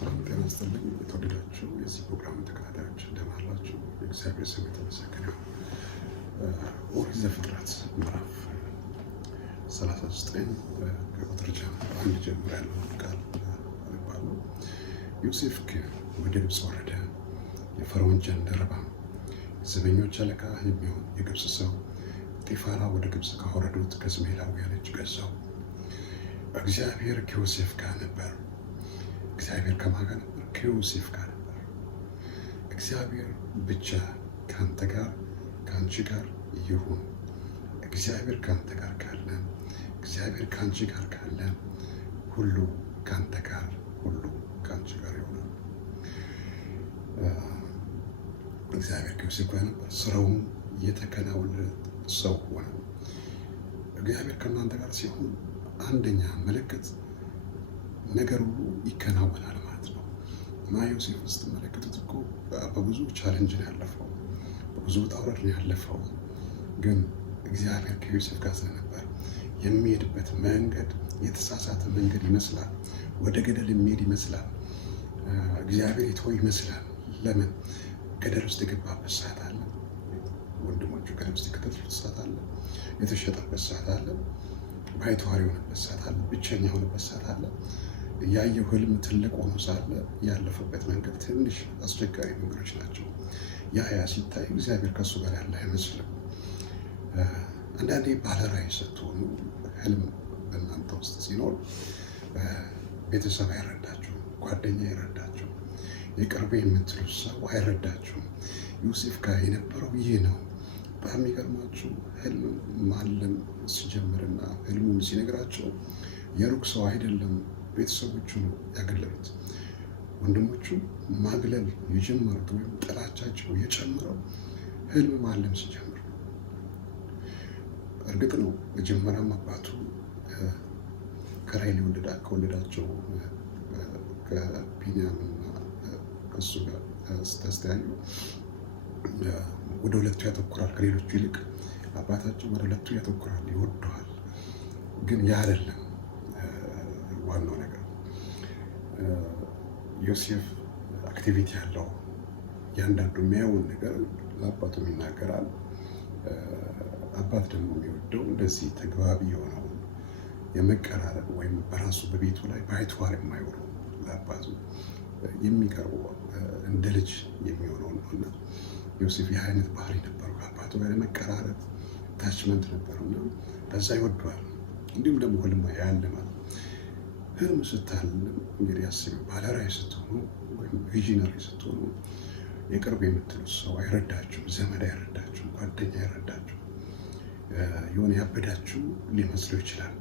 ሰላም ጤና ይስጥልኝ። የተወደዳችሁ የዚህ ፕሮግራም ተከታታዮች እንደምን አላችሁ? የእግዚአብሔር ስም የተመሰገነ ይሁን። ኦሪት ዘፍጥረት ምዕራፍ 39 ከቁጥር 1 ጀምሮ ያለውን ቃል አነባለሁ። ዮሴፍ ግን ወደ ግብፅ ወረደ። የፈርዖን ጃንደረባ ዘበኞች አለቃ የሚሆን የግብፅ ሰው ጲጥፋራ ወደ ግብፅ ካወረዱት ከእስማኤላውያን እጅ ገዛው። እግዚአብሔር ከዮሴፍ ጋር ነበር። እግዚአብሔር ከማን ጋር ነበር? ከዮሴፍ ጋር ነበር። እግዚአብሔር ብቻ ከአንተ ጋር ከአንቺ ጋር ይሁን። እግዚአብሔር ከአንተ ጋር ካለ፣ እግዚአብሔር ከአንቺ ጋር ካለ ሁሉ ከአንተ ጋር ሁሉ ከአንቺ ጋር ይሆናል። እግዚአብሔር ከዮሴፍ ጋር ነበር። ስራውም የተከናወነለት ሰው ሆነ። እግዚአብሔር ከእናንተ ጋር ሲሆን አንደኛ ምልክት ነገር ሁሉ ይከናወናል ማለት ነው። እና ዮሴፍ ውስጥ መለከቱት እኮ በብዙ ቻሌንጅ ነው ያለፈው፣ በብዙ ውጣ ውረድ ነው ያለፈው። ግን እግዚአብሔር ከዮሴፍ ጋር ስለነበር የሚሄድበት መንገድ የተሳሳተ መንገድ ይመስላል፣ ወደ ገደል የሚሄድ ይመስላል፣ እግዚአብሔር የተወው ይመስላል። ለምን? ገደል ውስጥ የገባበት ሰዓት አለ፣ ወንድሞቹ ገደል ውስጥ የከተቱት ሰዓት አለ፣ የተሸጠበት ሰዓት አለ፣ ባይተዋር የሆነበት ሰዓት አለ፣ ብቸኛ የሆነበት ሰዓት አለ። ያየው ህልም ትልቅ ሆኖ ሳለ ያለፈበት መንገድ ትንሽ አስቸጋሪ መንገዶች ናቸው። ያ ሲታይ እግዚአብሔር ከእሱ ጋር ያለ አይመስልም። አንዳንዴ ባለራዕይ ስትሆኑ ህልም በእናንተ ውስጥ ሲኖር ቤተሰብ አይረዳችሁም፣ ጓደኛ አይረዳችሁም፣ የቅርቤ የምትሉት ሰው አይረዳችሁም። ዮሴፍ ጋር የነበረው ይህ ነው። በሚገርማችሁ ህልም ማለም ሲጀምርና ህልሙን ሲነግራቸው የሩቅ ሰው አይደለም ቤተሰቦቹ ነው ያገለሉት። ወንድሞቹ ማግለል የጀመሩት ወይም ጥላቻቸው የጨመረው ህልም ማለም ሲጀምር። እርግጥ ነው መጀመሪያም አባቱ ከራሔል ከወለዳቸው ከቢንያምና ከሱ ጋር ስታስተያዩ ወደ ሁለቱ ያተኩራል። ከሌሎቹ ይልቅ አባታቸው ወደ ሁለቱ ያተኩራል፣ ይወደዋል። ግን ያ አይደለም ዋናው ነገር። ዮሴፍ አክቲቪቲ ያለው ያንዳንዱ የሚያየውን ነገር ለአባቱም ይናገራል። አባት ደግሞ የሚወደው እንደዚህ ተግባቢ የሆነውን የመቀራረብ ወይም በራሱ በቤቱ ላይ ባይተዋር የማይወሩ ለአባቱ የሚቀርቡ እንደ ልጅ የሚሆነው ነው። እና ዮሴፍ ይህ አይነት ባህሪ ነበረው። ከአባቱ ጋር የመቀራረብ ታችመንት ነበረው እና በዛ ይወደዋል። እንዲሁም ደግሞ ህልም ያለ ማለት ህልም ስታልም እንግዲህ አስቢ፣ ባለራዕይ ስትሆኑ ወይም ቪዥነሪ ስትሆኑ የቅርብ የምትሉት ሰው አይረዳችሁም፣ ዘመድ አይረዳችሁም፣ ጓደኛ አይረዳችሁም። የሆነ ያበዳችሁ ሊመስለው ይችላል።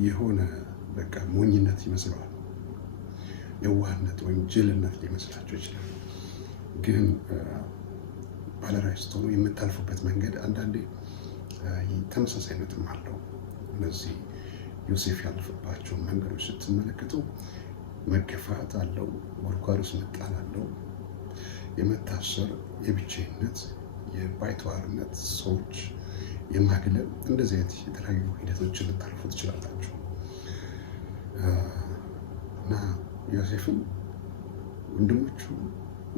የሆነ በቃ ሞኝነት ይመስለዋል፣ የዋህነት ወይም ጅልነት ሊመስላችሁ ይችላል። ግን ባለራዕይ ስትሆኑ የምታልፉበት መንገድ አንዳንዴ ተመሳሳይነትም አለው። እነዚህ ዮሴፍ ያለፈባቸው መንገዶች ስትመለከቱ መገፋት አለው፣ ጉድጓድ ውስጥ መጣል አለው፣ የመታሰር፣ የብቸኝነት፣ የባይተዋርነት፣ ሰዎች የማግለል እንደዚህ አይነት የተለያዩ ሂደቶችን ልታልፉ ትችላላችሁ። እና ዮሴፍን ወንድሞቹ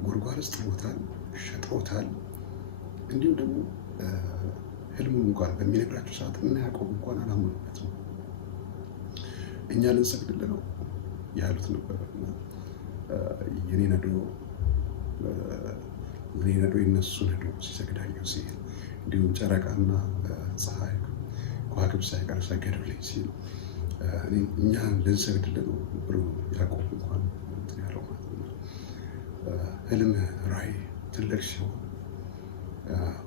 ጉድጓድ ውስጥ ጥለውታል፣ ሸጠውታል። እንዲሁም ደግሞ ህልሙን እንኳን በሚነግራቸው ሰዓት እና ያዕቆብ እንኳን አላመኑበትም። እኛ ልንሰግድልህ ነው ያሉት ነበር። የኔ ነዶ የነሱ ነዶ ሲሰግዳየው ሲል፣ እንዲሁም ጨረቃና ፀሐይ ከዋክብት ሳይቀር ሰገዱልኝ ሲል እኛ ልንሰግድልህ ነው ብሎ ያዕቆብ እንኳን ያለው ማለት ነው። ህልም ራዕይ ትልቅ ሲሆን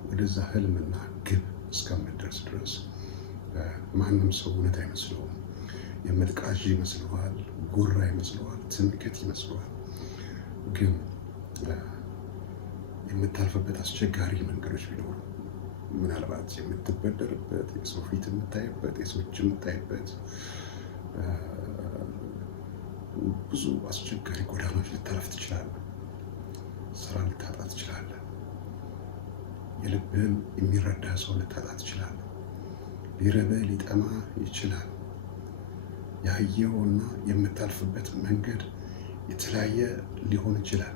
ወደዛ ህልምና ግብ እስከምንደርስ ድረስ ማንም ሰው እውነት አይመስለውም። የመልቃዥ ይመስለዋል፣ ጉራ ይመስለዋል፣ ትምክህት ይመስለዋል። ግን የምታልፍበት አስቸጋሪ መንገዶች ቢኖሩ ምናልባት የምትበደርበት፣ የሰው ፊት የምታይበት፣ የሰዎች የምታይበት ብዙ አስቸጋሪ ጎዳናዎች ልታልፍ ትችላለህ። ስራ ልታጣ ትችላለህ። የልብህን የሚረዳ ሰው ልታጣ ትችላለህ። ሊረበህ ሊጠማ ይችላል። ያየውና የምታልፍበት መንገድ የተለያየ ሊሆን ይችላል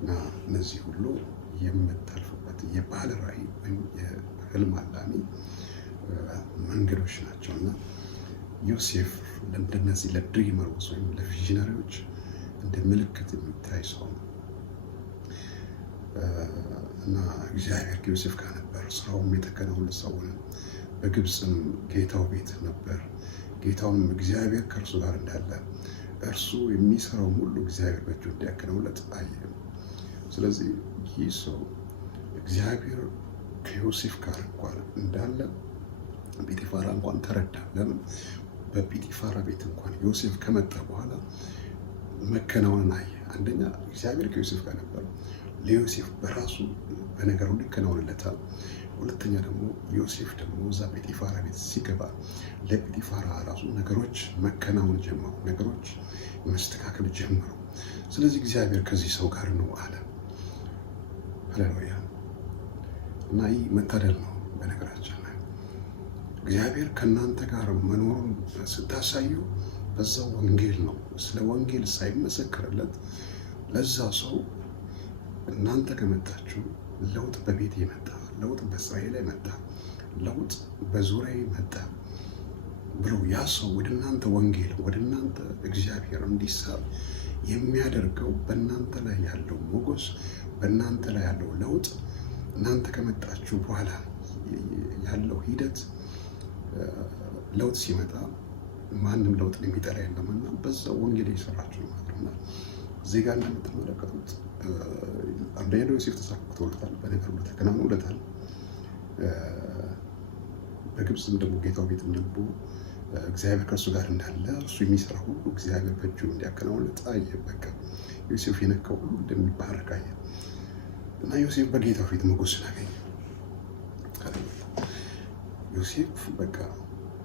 እና እነዚህ ሁሉ የምታልፍበት የባለ ራዕይ ወይም የህልም አላሚ መንገዶች ናቸው እና ዮሴፍ ለእንደነዚህ ለድሪመሮች ወይም ለቪዥነሪዎች እንደ ምልክት የሚታይ ሰው ነው እና እግዚአብሔር ከዮሴፍ ጋር ነበር። ስራውም የተከናወነ ሰው ነው። በግብፅም ጌታው ቤት ነበር። ጌታውም እግዚአብሔር ከእርሱ ጋር እንዳለ እርሱ የሚሰራው ሁሉ እግዚአብሔር በእጁ እንዲያከናውንለት አየ። ስለዚህ ይህ ሰው እግዚአብሔር ከዮሴፍ ጋር እንኳን እንዳለ ጲጢፋራ እንኳን ተረዳ። ለምን? በጲጢፋራ ቤት እንኳን ዮሴፍ ከመጣ በኋላ መከናወንን አየ። አንደኛ እግዚአብሔር ከዮሴፍ ጋር ነበር። ለዮሴፍ በራሱ በነገሩ ሊከናወንለታል። ሁለተኛ ደግሞ ዮሴፍ ደግሞ እዛ ጲጢፋራ ቤት ሲገባ ለጲጢፋራ ራሱ ነገሮች መከናወን ጀመሩ፣ ነገሮች መስተካከል ጀመሩ። ስለዚህ እግዚአብሔር ከዚህ ሰው ጋር ነው አለ። ሃሌሉያ! እና ይህ መታደል ነው። በነገራችን ላይ እግዚአብሔር ከእናንተ ጋር መኖሩን ስታሳዩ በዛው ወንጌል ነው። ስለ ወንጌል ሳይመሰክርለት ለዛ ሰው እናንተ ከመጣችሁ ለውጥ በቤት መጣ፣ ለውጥ በእስራኤል ላይ መጣ፣ ለውጥ በዙሪያ መጣ ብሎ ያ ሰው ወደ እናንተ ወንጌል ወደ እናንተ እግዚአብሔር እንዲሳብ የሚያደርገው በእናንተ ላይ ያለው ሞገስ፣ በእናንተ ላይ ያለው ለውጥ፣ እናንተ ከመጣችሁ በኋላ ያለው ሂደት ለውጥ ሲመጣ ማንም ለውጥ የሚጠላ የለምና በዛው ወንጌል እየሰራችሁ ነው ማለት ነው። እዚህ ጋር እንደምትመለከቱት አንደኛ ዮሴፍ ተሳክቶለታል፣ በነገር ሁሉ ተከናውኖለታል። በግብፅም ደግሞ ጌታው ቤትም ደግሞ እግዚአብሔር ከእሱ ጋር እንዳለ እርሱ የሚሰራ ሁሉ እግዚአብሔር በእጁ እንዲያከናውንለት አየ። በቃ ዮሴፍ የነካው ሁሉ እንደሚባረክ አየ እና ዮሴፍ በጌታው ፊት ሞገስን አገኘ። ዮሴፍ በቃ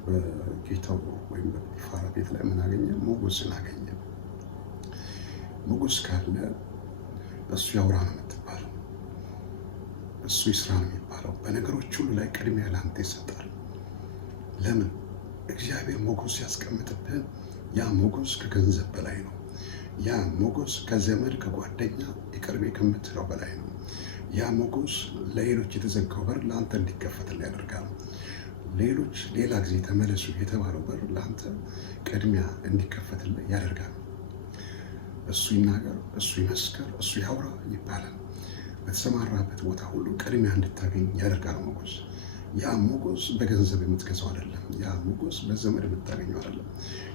በጌታው ወይም በጲጢፋራ ቤት ላይ ምን አገኘ? ሞገስን አገኘ። ሞገስ ካለ እሱ ያውራ ነው የምትባለው፣ እሱ ይስራ ነው የሚባለው። በነገሮች ሁሉ ላይ ቅድሚያ ለአንተ ይሰጣል። ለምን? እግዚአብሔር ሞገስ ያስቀምጥብህ። ያ ሞገስ ከገንዘብ በላይ ነው። ያ ሞገስ ከዘመድ ከጓደኛ የቅርቤ ከምትለው በላይ ነው። ያ ሞገስ ለሌሎች የተዘጋው በር ለአንተ እንዲከፈትልህ ያደርጋል። ሌሎች ሌላ ጊዜ ተመለሱ የተባለው በር ለአንተ ቅድሚያ እንዲከፈትልህ ያደርጋል። እሱ ይናገር፣ እሱ ይመስከር፣ እሱ ያውራ ይባላል። በተሰማራበት ቦታ ሁሉ ቅድሚያ እንድታገኝ ያደርጋል ሞገስ። ያ ሞገስ በገንዘብ የምትገዛው አይደለም። ያ ሞገስ በዘመድ የምታገኘው አይደለም።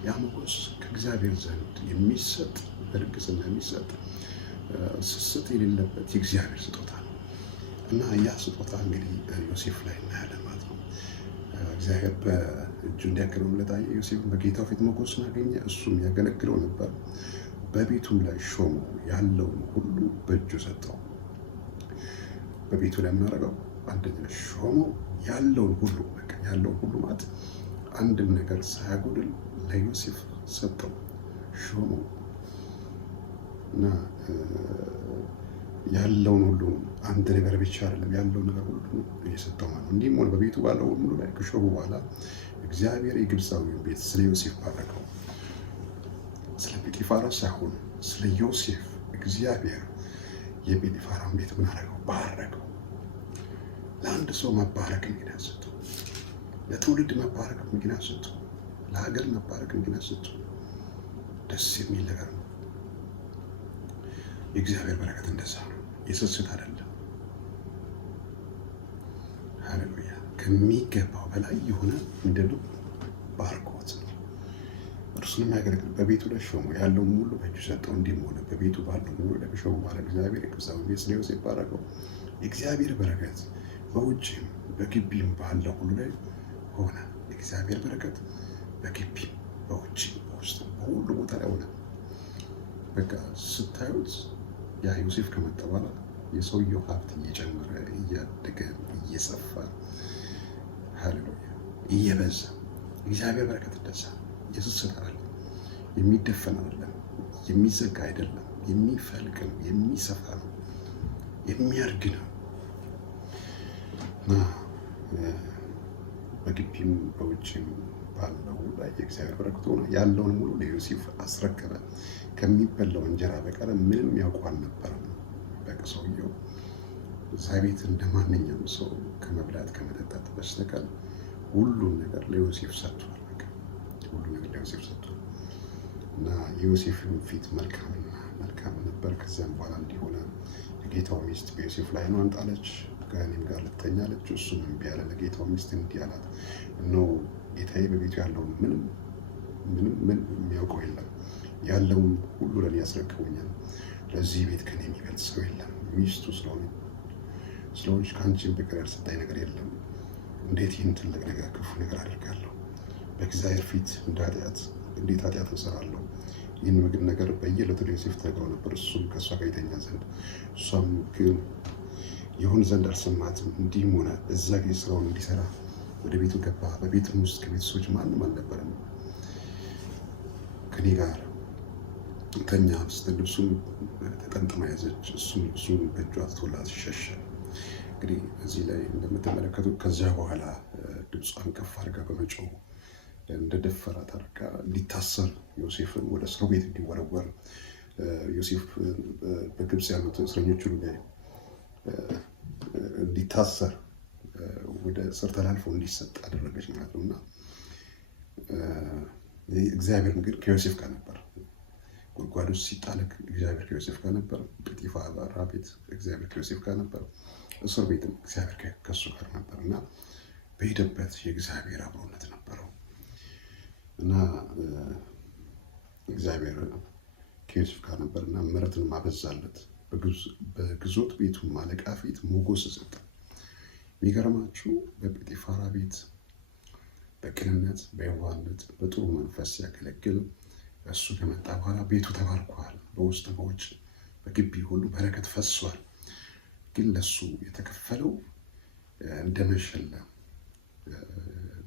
ያ ሞገስ ከእግዚአብሔር ዘንድ የሚሰጥ በልግስና የሚሰጥ ስስት የሌለበት የእግዚአብሔር ስጦታ ነው እና ያ ስጦታ እንግዲህ ዮሴፍ ላይ እናያለን ማለት ነው። እግዚአብሔር በእጁ እንዲያከናውንለት አየ። ዮሴፍን በጌታው ፊት ሞገስን አገኘ። እሱም ያገለግለው ነበር። በቤቱም ላይ ሾሞ ያለውን ሁሉ በእጁ ሰጠው። በቤቱ ላይ የምናደርገው አንደኛ ሾሞ ያለውን ሁሉ በቃ ያለውን ሁሉ ማለት አንድም ነገር ሳያጎድል ለዮሴፍ ሰጠው፣ ሾሞ እና ያለውን ሁሉ አንድ ነገር ብቻ አይደለም፣ ያለውን ነገር ሁሉ እየሰጠው ማለት ነው። እንዲህም ሆነ በቤቱ ባለው ሁሉ ላይ ከሾሙ በኋላ እግዚአብሔር የግብፃዊውን ቤት ስለ ዮሴፍ ባረከው። ስለ ጲጢፋራ ሳይሆን ስለ ዮሴፍ እግዚአብሔር የጲጢፋራን ቤት ምን አደረገው? ባረከው። ለአንድ ሰው መባረክ ምክንያት ሰጡ፣ ለትውልድ መባረክ ምክንያት ሰጡ፣ ለሀገር መባረክ ምክንያት ሰጡ። ደስ የሚል ነገር ነው። የእግዚአብሔር በረከት እንደዛ ነው፣ የስስት አይደለም። ሃሌሉያ! ከሚገባው በላይ የሆነ ምንድነው? ባርኮት ነው። እርሱንም ያገለግል በቤቱ ላይ ሾሞ ያለውን ሙሉ በእጁ ሰጠው። እንዲህም ሆነ በቤቱ ባለው ሙሉ ላይ ሾሞ ባለ እግዚአብሔር የግብፃዊውን ቤት ስለ ዮሴፍ ባረከው። የእግዚአብሔር በረከት በውጭም በግቢም ባለው ሁሉ ላይ ሆነ። የእግዚአብሔር በረከት በግቢም በውጭም በውስጥ በሁሉ ቦታ ላይ ሆነ። በቃ ስታዩት ያ ዮሴፍ ከመጣ በኋላ የሰውየው ሀብት እየጨመረ እያደገ እየሰፋ፣ ሃሌሉያ፣ እየበዛ እግዚአብሔር በረከት እንደዛ የስስት አይደለም፣ የሚደፈን አይደለም፣ የሚዘጋ አይደለም፣ የሚፈልቅ ነው፣ የሚሰፋ ነው፣ የሚያድግ ነው እና በግቢም በውጭም ባለው ላይ የእግዚአብሔር በረከት ሆነ። ያለውን ሙሉ ለዮሴፍ አስረከበ። ከሚበላው እንጀራ በቀር ምንም ያውቀው አልነበረም። በቃ ሰውየው እዛ ቤት እንደ ማንኛውም ሰው ከመብላት ከመጠጣት በስተቀር ሁሉን ነገር ለዮሴፍ ሰጥቷል። በቃ ሁሉን ነገር ለዮሴፍ ሰጥቷል እና የዮሴፍን ፊት መልካም ነበር። ከዚያም በኋላ እንዲሆነ የጌታው ሚስት በዮሴፍ ላይ ነው አንጣለች፣ ከእኔም ጋር ልተኛለች። እሱም እምቢ አለ። ለጌታው ሚስት እንዲህ አላት፣ እነሆ ጌታዬ በቤቱ ያለውን ምንም የሚያውቀው የለም፣ ያለውን ሁሉ ለእኔ ያስረክቦኛል። ለዚህ ቤት ከኔ የሚበልጥ ሰው የለም። ሚስቱ ስለሆነች ከአንቺም በቀር ያልሰጠኝ ነገር የለም። እንዴት ይህን ትልቅ ነገር ክፉ ነገር አድርጋለሁ? በእግዚአብሔር ፊት እንዴት ኃጢአት እሰራለሁ? ይህን ምግብ ነገር በየዕለቱ ለዮሴፍ ትነግረው ነበር፣ እሱም ከእሷ ጋር ይተኛ ዘንድ። እሷም ግን ይሁን ዘንድ አልሰማትም። እንዲህም ሆነ እዛ ጊዜ ስራውን እንዲሰራ ወደ ቤቱ ገባ። በቤትም ውስጥ ከቤተሰቦች ማንም አልነበረም። ከኔ ጋር ተኛ ስትል ልብሱን ተጠምጥማ ያዘች። እሱም ልብሱን በእጇ ትቶላት ሸሸ። እንግዲህ እዚህ ላይ እንደምትመለከቱት ከዚያ በኋላ ድምጿን ከፍ አድርጋ በመጮህ እንደደፈራት አድርጋ እንዲታሰር ዮሴፍን ወደ እስር ቤት እንዲወረወር ዮሴፍ በግብፅ ያሉት እስረኞች ሁሉ ላይ እንዲታሰር ወደ እስር ተላልፎ እንዲሰጥ አደረገች ማለት ነው። እና እግዚአብሔር ግን ከዮሴፍ ጋር ነበር። ጉድጓድ ውስጥ ሲጣለቅ እግዚአብሔር ከዮሴፍ ጋር ነበር። ጲጢፋራ ቤት እግዚአብሔር ከዮሴፍ ጋር ነበር። እስር ቤትም እግዚአብሔር ከእሱ ጋር ነበር እና በሄደበት የእግዚአብሔር አብሮነት ነበረው እና እግዚአብሔር ከዮሴፍ ጋር ነበር እና ምሕረትን አበዛለት። በግዞት ቤቱ አለቃ ፊት ሞገስ ሰጠ። የሚገርማችሁ በጲጢፋራ ቤት በቅንነት በየዋህነት በጥሩ መንፈስ ሲያገለግል እሱ ከመጣ በኋላ ቤቱ ተባርኳል። በውስጥ በውጭ በግቢ ሁሉ በረከት ፈሷል። ግን ለሱ የተከፈለው እንደመሸለም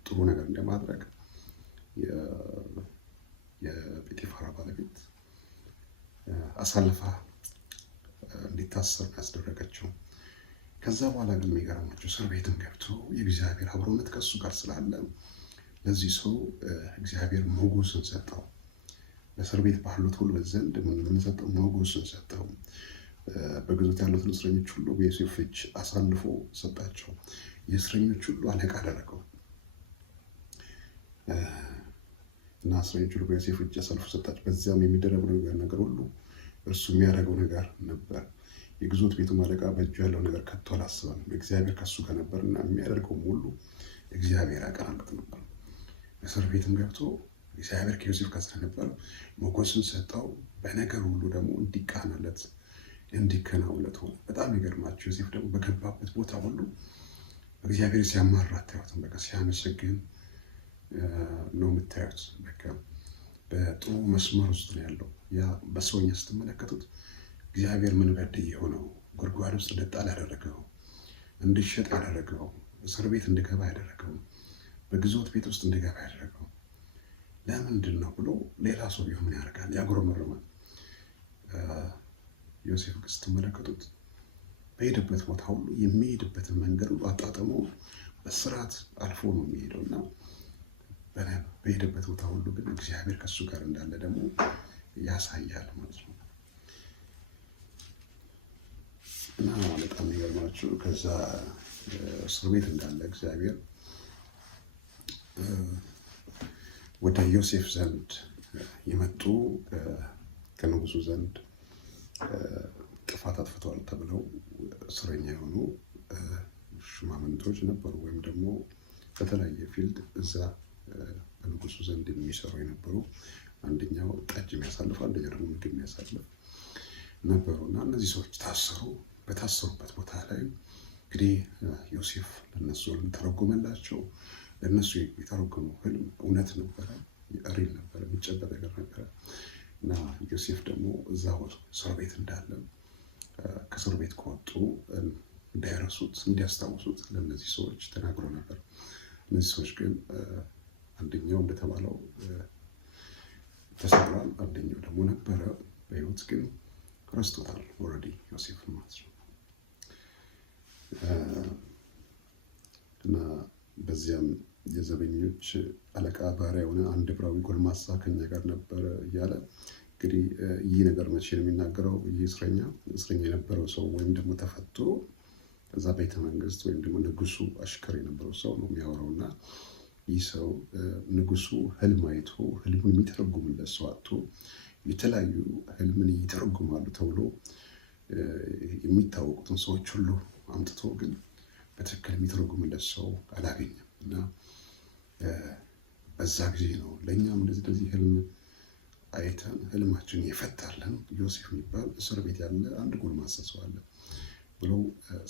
ጥሩ ነገር እንደማድረግ የጲጢፋራ ባለቤት አሳልፋ እንዲታሰር ያስደረገችው። ከዛ በኋላ ግን የሚገርማቸው እስር ቤትም ገብቶ የእግዚአብሔር አብሮነት ከእሱ ጋር ስላለ ለዚህ ሰው እግዚአብሔር ሞገስን ሰጠው። በእስር ቤት ባሉት ሁሉ ዘንድ የምንሰጠው ሞገስን ሰጠው። በግዞት ያሉትን እስረኞች ሁሉ በዮሴፍ እጅ አሳልፎ ሰጣቸው። የእስረኞች ሁሉ አለቃ አደረገው እና እስረኞች ሁሉ በዮሴፍ እጅ አሳልፎ ሰጣቸው። በዚያም የሚደረገው ነገር ሁሉ እርሱ የሚያደርገው ነገር ነበር። የግዞት ቤቱ አለቃ በእጁ ያለው ነገር ከቶ አላስበም። እግዚአብሔር ከሱ ጋር ነበርና የሚያደርገውም ሁሉ እግዚአብሔር ያቀናለት ነበር። እስር ቤትም ገብቶ እግዚአብሔር ከዮሴፍ ጋር ስለነበር ሞገስን ሰጠው። በነገር ሁሉ ደግሞ እንዲቃናለት እንዲከናውለት ሆነ። በጣም ይገርማችሁ፣ ዮሴፍ ደግሞ በገባበት ቦታ ሁሉ እግዚአብሔር ሲያማራ አታዩትም። በቃ ሲያመሰግን ነው የምታዩት። በቃ በጥሩ መስመር ውስጥ ነው ያለው። ያ በሰውኛ ስትመለከቱት እግዚአብሔር ምን በድዬ የሆነው ጉድጓድ ውስጥ እንድጣል ያደረገው፣ እንድሸጥ ያደረገው፣ እስር ቤት እንድገባ ያደረገው፣ በግዞት ቤት ውስጥ እንድገባ ያደረገው ለምንድን ነው ብሎ ሌላ ሰው ቢሆን ምን ያደርጋል? ያጉረመርማል። ዮሴፍ ስትመለከቱት በሄደበት ቦታ ሁሉ የሚሄድበትን መንገድ ሁሉ አጣጥሞ በስርዓት አልፎ ነው የሚሄደው እና በሄደበት ቦታ ሁሉ ግን እግዚአብሔር ከእሱ ጋር እንዳለ ደግሞ ያሳያል ማለት ነው። እና በጣም የሚገርማችሁ ከዛ እስር ቤት እንዳለ እግዚአብሔር ወደ ዮሴፍ ዘንድ የመጡ ከንጉሱ ዘንድ ጥፋት አጥፍተዋል ተብለው እስረኛ የሆኑ ሹማምንቶች ነበሩ፣ ወይም ደግሞ በተለያየ ፊልድ እዛ በንጉሱ ዘንድ የሚሰሩ የነበሩ፣ አንደኛው ጠጅ የሚያሳልፍ አንደኛው ደግሞ ምግብ የሚያሳልፍ ነበሩ እና እነዚህ ሰዎች ታሰሩ። በታሰሩበት ቦታ ላይ እንግዲህ ዮሴፍ ለነሱ ህልም ተረጎመላቸው። ለነሱ የተረጎመው ህልም እውነት ነበረ፣ ሪል ነበረ፣ የሚጨበጥ ነገር ነበረ እና ዮሴፍ ደግሞ እዛው እስር ቤት እንዳለ ከእስር ቤት ከወጡ እንዳይረሱት እንዲያስታውሱት ለእነዚህ ሰዎች ተናግሮ ነበር። እነዚህ ሰዎች ግን አንደኛው እንደተባለው ተሰቅሏል፣ አንደኛው ደግሞ ነበረ በህይወት ግን ረስቶታል ኦልሬዲ ዮሴፍ ማለት ነው። እና በዚያም የዘበኞች አለቃ ባሪያ የሆነ አንድ ዕብራዊ ጎልማሳ ከኛ ጋር ነበረ እያለ እንግዲህ ይህ ነገር መቼ ነው የሚናገረው? ይህ እስረኛ የነበረው ሰው ወይም ደግሞ ተፈቶ ከዛ ቤተ መንግስት ወይም ደግሞ ንጉሱ አሽከር የነበረው ሰው ነው የሚያወራው። እና ይህ ሰው ንጉሱ ህልም አይቶ ህልሙን የሚተረጉምለት ሰው አጥቶ የተለያዩ ህልምን ይተረጉማሉ ተብሎ የሚታወቁትን ሰዎች ሁሉ አምጥቶ ግን በትክክል የሚተረጉምለት ሰው አላገኘም። እና በዛ ጊዜ ነው ለእኛም እንደዚህ ህልም አይተን ህልማችን የፈታልን ዮሴፍ የሚባል እስር ቤት ያለ አንድ ጎልማሳ ሰው አለ ብለው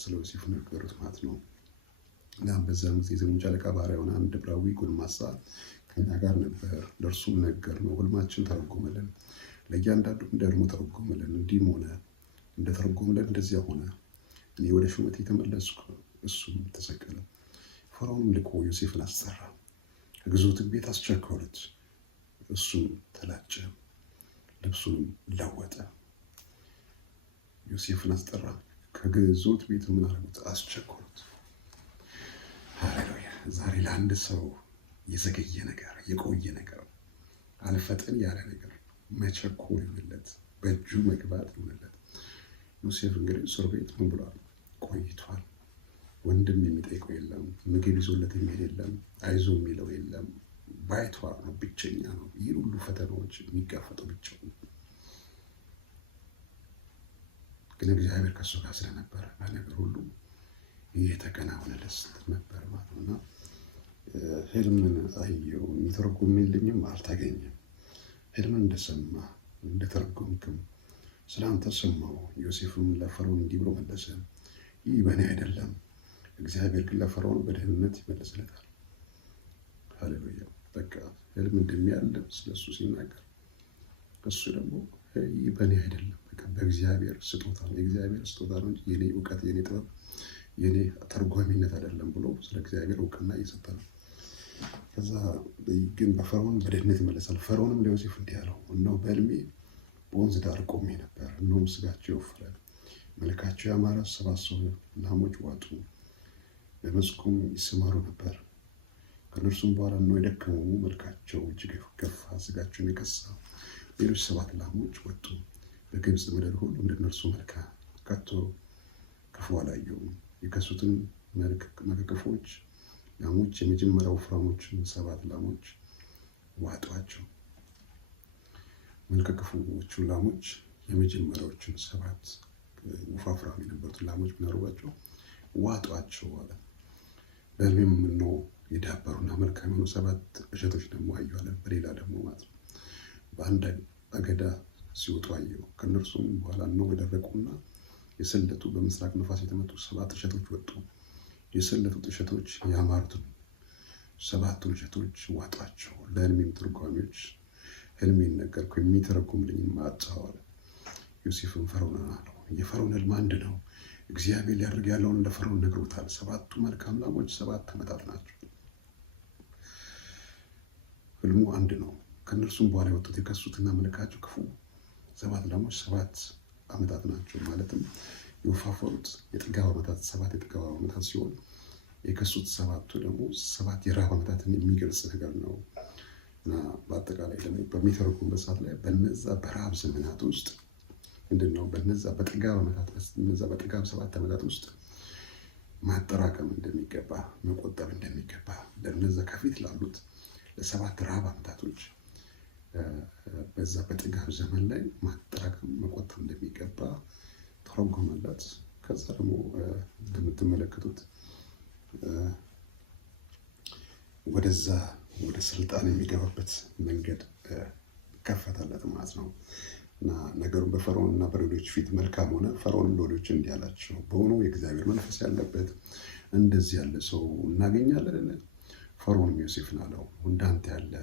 ስለ ዮሴፍ ነገሩት ማለት ነው። እና በዛም ጊዜ የዘበኞች አለቃ ባሪያ የሆነ አንድ ዕብራዊ ጎልማሳ ከኛ ጋር ነበር። ለእርሱም ነገር ነው ህልማችን ተረጎመልን፣ ለእያንዳንዱ እንደ ህልሙ ተረጎመልን። እንዲህም ሆነ እንደተረጎመልን እንደዚያ ሆነ። እኔ ወደ ሹመቴ ተመለስኩ፣ እሱም ተሰቀለ። ፈርዖንም ልኮ ዮሴፍን አስጠራ፣ ከግዞትም ቤት አስቸኰሉት። እሱም ተላጨ፣ ልብሱንም ለወጠ። ዮሴፍን አስጠራ፣ ከግዞት ቤት ምን አደረጉት? አስቸኰሉት። ሃሌሉያ! ዛሬ ለአንድ ሰው የዘገየ ነገር፣ የቆየ ነገር፣ አልፈጠን ያለ ነገር መቸኮል ይሆንለት፣ በእጁ መግባት ይሆንለት። ዮሴፍ እንግዲህ እስር ቤት ምን ብሏል? ቆይቷል። ወንድም የሚጠይቀው የለም፣ ምግብ ይዞለት የሚሄድ የለም፣ አይዞ የሚለው የለም። ባይተዋር ነው፣ ብቸኛ ነው። ይህ ሁሉ ፈተናዎች የሚጋፈጠው ብቻውን፣ ግን እግዚአብሔር ከእሱ ጋር ስለነበረ በነገር ሁሉ እየተከናወነለት ነበር ማለት ነው። እና ህልምን አየው፣ የሚተረጉምልኝም አልተገኘም። ህልምን እንደሰማ እንደተረጎምክም ስለአንተ ሰማው። ዮሴፍም ለፈርዖን እንዲህ ብሎ መለሰ፣ ይህ በእኔ አይደለም፣ እግዚአብሔር ግን ለፈርዖን በደህንነት ይመልስለታል። ሃሌሉያ! በቃ ህልም እንደሚያልም ስለሱ ሲናገር እሱ ደግሞ ይህ በእኔ አይደለም፣ በቃ በእግዚአብሔር ስጦታ ነው፣ የእግዚአብሔር ስጦታ ነው እንጂ የኔ እውቀት፣ የኔ ጥበብ፣ የኔ ተርጓሚነት አይደለም ብሎ ስለ እግዚአብሔር እውቅና እየሰጠ ነው። ከዛ ግን በፈርዖን በደህንነት ይመለሳል። ፈርዖንም ለዮሴፍ እንዲህ አለው፣ እነሆ በህልሜ በወንዝ ዳር ቆሜ ነበር፣ እነሆም ስጋቸው የወፈረ መልካቸው ያማረ 7 ላሞች ዋጡ፣ በመስኩም ይሰማሩ ነበር። ከእነርሱም በኋላ እነሆ የደከሙ መልካቸው እጅግ ገፋ ስጋቸውን የከሳ ሌሎች 7 ላሞች ወጡ። በግብፅ ምድር ሁሉ እንደነርሱ መልክ ከቶ ክፉ አላየሁም። የከሱትን መልከክፎች ላሞች የመጀመሪያ ወፍራሞችን 7 ላሞች ዋጧቸው። መልከክፎቹ ላሞች የመጀመሪያዎችን 7 ወፋፍራም የነበሩትን ላሞች ምናርጓቸው ዋጧቸው አለ። በህልሜም እነሆ የዳበሩና መልካም የሆኑ 7 እሸቶች ደግሞ አየሁ አለ። በሌላ ደግሞ ማለት ነው በአንድ አገዳ ሲወጡ አየሁ። ከእነርሱም በኋላ እነሆ የደረቁና የሰለቱ በምስራቅ ነፋስ የተመቱ 7 እሸቶች ወጡ። የሰለቱት እሸቶች ያማሩትን 7ቱን እሸቶች ዋጧቸው። ለህልሜም ትርጓሚዎች ህልሜን ነገርኩ፣ የሚተረጉምልኝም አጣሁ አለ። ዮሴፍም ፈርዖንን አለው፣ የፈርዖን ህልም አንድ ነው። እግዚአብሔር ሊያደርግ ያለውን እንደ ፈርዖን ነግሮታል። 7ቱ መልካም ላሞች 7 ዓመታት ናቸው። ህልሙ አንድ ነው። ከእነርሱም በኋላ የወጡት የከሱትና መልካቸው ክፉ 7 ላሞች 7 ዓመታት ናቸው። ማለትም የወፋፈሩት የጥጋብ ዓመታት 7 የጥጋብ ዓመታት ሲሆን የከሱት 7ቱ ደግሞ 7 የራብ ዓመታትን የሚገልጽ ነገር ነው። እና በአጠቃላይ ደግሞ በሚተረጉምበት ሰዓት ላይ በነዛ በረሃብ ዘመናት ውስጥ ምንድነው በነዛ በጥጋብ ዓመታት በነዛ በጥጋብ 7 ዓመታት ውስጥ ማጠራቀም እንደሚገባ መቆጠብ እንደሚገባ ለነዛ ከፊት ላሉት ለ7 ረሃብ ዓመታቶች በዛ በጥጋብ ዘመን ላይ ማጠራቀም መቆጠብ እንደሚገባ ተረጎመለት። ከዛ ደግሞ እንደምትመለከቱት ወደዛ ወደ ስልጣን የሚገባበት መንገድ ከፈተለት ማለት ነው። እና ነገሩን በፈርዖን እና በሎሌዎች ፊት መልካም ሆነ። ፈርዖንም ሎሌዎች እንዲህ አላቸው፣ በሆነው የእግዚአብሔር መንፈስ ያለበት እንደዚህ ያለ ሰው እናገኛለን? ፈርዖንም ዮሴፍን አለው፣ እንዳንተ ያለ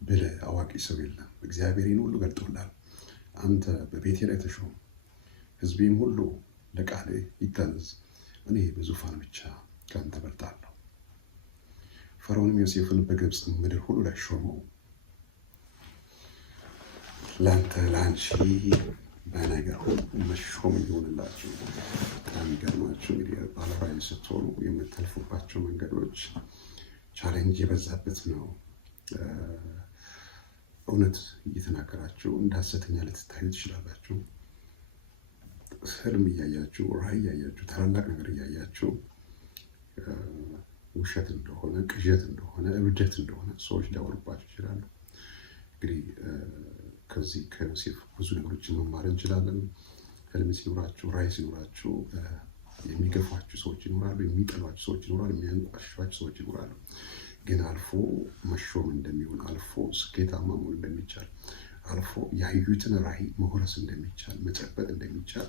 ብልህ አዋቂ ሰው የለም። እግዚአብሔር ይህን ሁሉ ገልጦልሃል። አንተ በቤቴ ላይ ተሾም፣ ሕዝቤም ሁሉ ለቃልህ ይታዘዝ። እኔ በዙፋን ብቻ ከአንተ እበልጣለሁ። ፈርዖንም ዮሴፍን በግብፅ ምድር ሁሉ ላይ ሾመው። ለአንተ ለአንቺ በነገር ሁሉ መሾም ይሆንላችሁ። ከሚገርማችሁ እንግዲህ ባለራዕይ ስትሆኑ የምታልፉባቸው መንገዶች ቻሌንጅ የበዛበት ነው። እውነት እየተናገራችሁ እንደ ሐሰተኛ ልትታዩ ትችላላችሁ። ህልም እያያችሁ፣ ራዕይ እያያችሁ፣ ታላላቅ ነገር እያያችሁ ውሸት እንደሆነ፣ ቅዠት እንደሆነ፣ እብደት እንደሆነ ሰዎች ሊያወሩባችሁ ይችላሉ። እንግዲህ ከዚህ ከዮሴፍ ብዙ ነገሮችን መማር እንችላለን። ህልም ሲኖራችሁ፣ ራዕይ ሲኖራችሁ የሚገፏችሁ ሰዎች ይኖራሉ፣ የሚጠሏችሁ ሰዎች ይኖራሉ፣ የሚያንቋሽሿችሁ ሰዎች ይኖራሉ። ግን አልፎ መሾም እንደሚሆን፣ አልፎ ስኬታማ መሆን እንደሚቻል፣ አልፎ ያዩትን ራዕይ መውረስ እንደሚቻል፣ መጨበጥ እንደሚቻል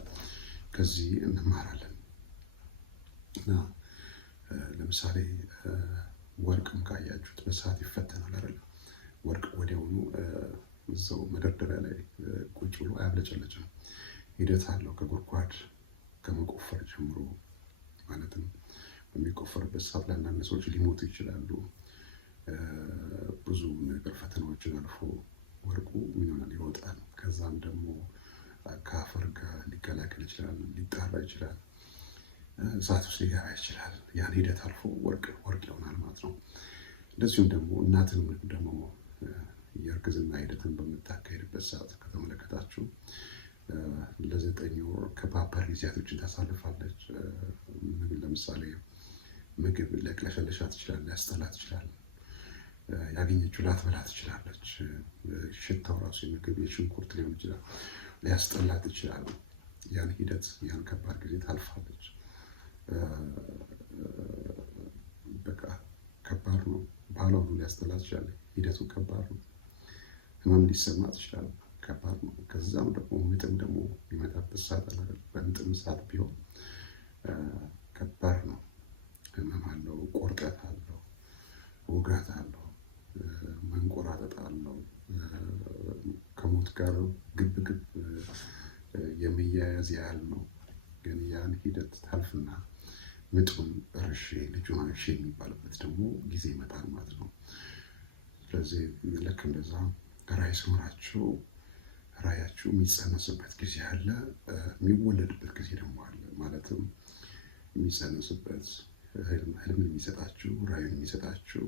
ከዚህ እንማራለን። እና ለምሳሌ ወርቅም ካያችሁት በሰዓት ይፈተናል አይደል? ወርቅ ወዲያውኑ እዛው መደርደሪያ ላይ ቁጭ ብሎ አያብለጨለጭም። ሂደት አለው። ከጉድጓድ ከመቆፈር ጀምሮ ማለትም በሚቆፈርበት ሰዓት ላይ አንዳንድ ሰዎች ሊሞቱ ይችላሉ። ብዙ ነገር ፈተናዎችን አልፎ ወርቁ ምን ይሆናል? ይወጣል። ከዛም ደግሞ ከአፈር ጋር ሊቀላቀል ይችላል፣ ሊጣራ ይችላል፣ እሳት ውስጥ ሊገባ ይችላል። ያን ሂደት አልፎ ወርቅ ይሆናል ማለት ነው። እንደዚሁም ደግሞ እናትን ደግሞ የእርግዝና ሂደትን በምታካሄድበት ሰዓት ከተመለከታችሁ ለ9 ወር ከባባድ ጊዜያቶችን ታሳልፋለች። ለምሳሌ ምግብ ሊያቅለሸልሻት ይችላል፣ ሊያስጠላት ይችላል፣ ያገኘችው ላትበላ ትችላለች። ሽታው ራሱ የምግብ የሽንኩርት ሊሆን ይችላል፣ ሊያስጠላት ይችላል። ያን ሂደት ያን ከባድ ጊዜ ታልፋለች። በቃ ከባድ ነው። ባሏ ሁሉ ሊያስጠላት ይችላል። ሂደቱ ከባድ ነው። ህመም ሊሰማት ይችላል። ከባድ ነው። ከዛም ደግሞ ምጥም ደግሞ የሚመጣበት ሰዓት አለ። በምጥም ሰዓት ቢሆን ከባድ ነው። ህመም አለው፣ ቁርጠት አለው፣ ውጋት አለው፣ መንቆራጠጥ አለው። ከሞት ጋር ግብ የሚያያዝ ያህል ነው። ግን ያን ሂደት ታልፍና ምጡን እርሼ ልጁን አንሼ የሚባልበት ደግሞ ጊዜ ይመጣል ማለት ነው። ስለዚህ ልክ እንደዛ ራዕይ ሲኖራችሁ ራዕያችሁ የሚጸነስበት ጊዜ አለ፣ የሚወለድበት ጊዜ ደግሞ አለ። ማለትም የሚጸነስበት ህልምን የሚሰጣችሁ ራዕዩን የሚሰጣችሁ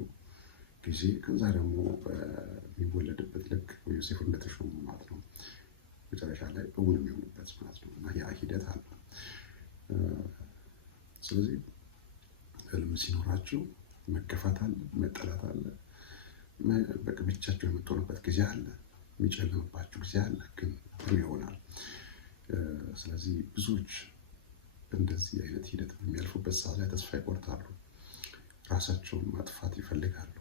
ጊዜ፣ ከዛ ደግሞ የሚወለድበት ልክ ዮሴፍ እንደተሾሙ ማለት ነው። መጨረሻ ላይ እውን የሚሆንበት ማለት ነው። እና ያ ሂደት አለ። ስለዚህ ህልም ሲኖራችሁ መገፋት አለ፣ መጠላት አለ፣ በቃ ብቻችሁ የምትሆኑበት ጊዜ አለ፣ የሚጨልምባችሁ ጊዜ አለ፣ ግን ብሩህ ይሆናል። ስለዚህ ብዙዎች እንደዚህ አይነት ሂደት በሚያልፉበት ሰዓት ላይ ተስፋ ይቆርጣሉ፣ ራሳቸውን ማጥፋት ይፈልጋሉ።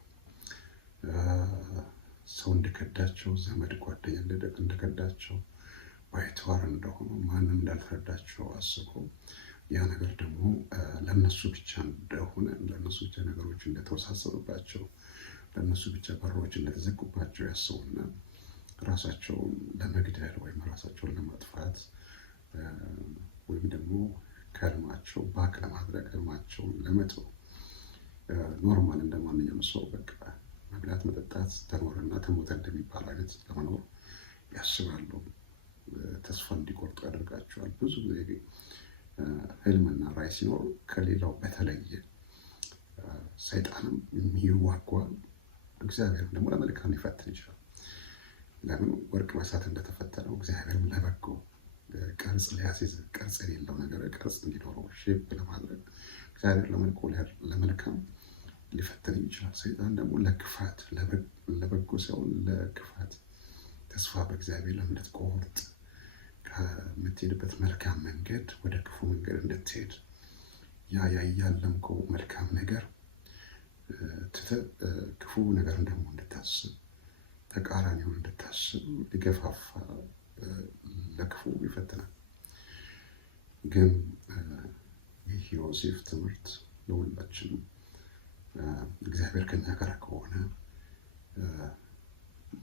ሰው እንደከዳቸው፣ ዘመድ ጓደኛ እንደከዳቸው፣ ባይተዋር እንደሆኑ፣ ማንም እንዳልተረዳቸው አስበው ያ ነገር ደግሞ ለነሱ ብቻ እንደሆነ፣ ለነሱ ብቻ ነገሮች እንደተወሳሰቡባቸው፣ ለነሱ ብቻ በሮች እንደተዘጉባቸው ያስቡና ራሳቸውን ለመግደል ወይም ራሳቸውን ለማጥፋት ወይም ደግሞ ከህልማቸው ባክ ለማድረግ ህልማቸውን ለመተው ኖርማል እንደማንኛውም ሰው በቃ መብላት መጠጣት ተኖረና ተሞተ እንደሚባል አይነት ለመኖር ያስባሉ። ተስፋ እንዲቆርጡ ያደርጋቸዋል። ብዙ ጊዜ ህልምና ራዕይ ሲኖር ከሌላው በተለየ ሰይጣንም የሚዋጓል፣ እግዚአብሔርም ደግሞ ለመልካም ሊፈትን ይችላል። ለምን? ወርቅ በእሳት እንደተፈተነው እግዚአብሔርም ለበጎ ቅርጽ ሊያስይዝ፣ ቅርጽ የሌለው ነገር ቅርጽ እንዲኖረው ሼፕ ለማድረግ እግዚአብሔር ለመልካም ሊፈትን ይችላል። ሰይጣን ደግሞ ለክፋት፣ ለበጎ ሳይሆን ለክፋት ተስፋ በእግዚአብሔር እንድትቆርጥ ከምትሄድበት መልካም መንገድ ወደ ክፉ መንገድ እንድትሄድ ያያለምከው መልካም ነገር ትተህ ክፉ ነገር ደግሞ እንድታስብ ተቃራኒውን እንድታስብ ሊገፋፋ ለክፉ ይፈትናል። ግን ይህ ዮሴፍ ትምህርት ለሁላችንም እግዚአብሔር ከኛ ጋር ከሆነ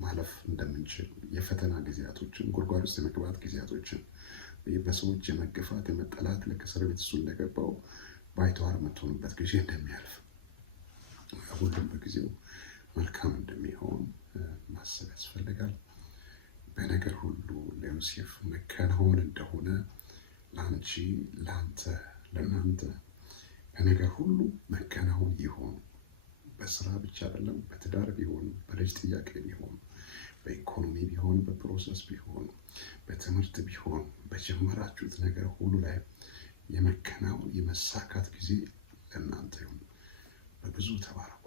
ማለፍ እንደምንችል የፈተና ጊዜያቶችን፣ ጉድጓድ ውስጥ የመግባት ጊዜያቶችን፣ በሰዎች የመገፋት የመጠላት ልክ እስር ቤት እሱ እንደገባው ባይተዋር የምትሆኑበት ጊዜ እንደሚያልፍ፣ ሁሉም በጊዜው መልካም እንደሚሆን ማሰብ ያስፈልጋል። በነገር ሁሉ ለዮሴፍ መከናወን እንደሆነ ለአንቺ፣ ለአንተ፣ ለእናንተ በነገር ሁሉ መከናወን ይሆን። በስራ ብቻ አይደለም፣ በትዳር ቢሆን፣ በልጅ ጥያቄ ቢሆን፣ በኢኮኖሚ ቢሆን፣ በፕሮሰስ ቢሆን፣ በትምህርት ቢሆን፣ በጀመራችሁት ነገር ሁሉ ላይ የመከናወን የመሳካት ጊዜ ለእናንተ ይሁን። በብዙ ተባረኩ።